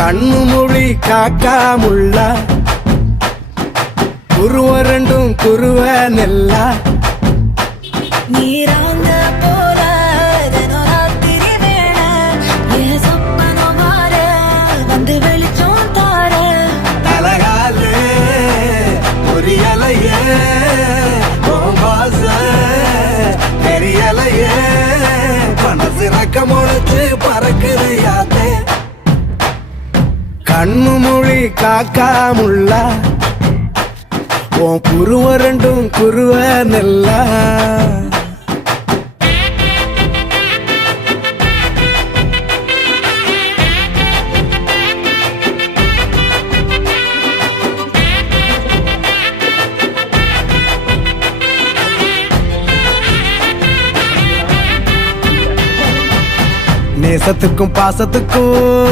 கண்ணு மொழி காக்காமுள்ள குருவ ரெண்டும் குருவ நெல்லா நீராங்க போல தினராத்திரி வேளை என் சொப்பனம் மாற வந்து வெளிச்சம் தார தலகாலே புரியலையே பாச தெரியலையே மனசு ரக்க முளைச்சு பறக்குது யாத்தே கண்ணு மொழி காக்காமுள்ள உன் குருவ ரெண்டும் குருவ நெல்லா நேசத்துக்கும் பாசத்துக்கும்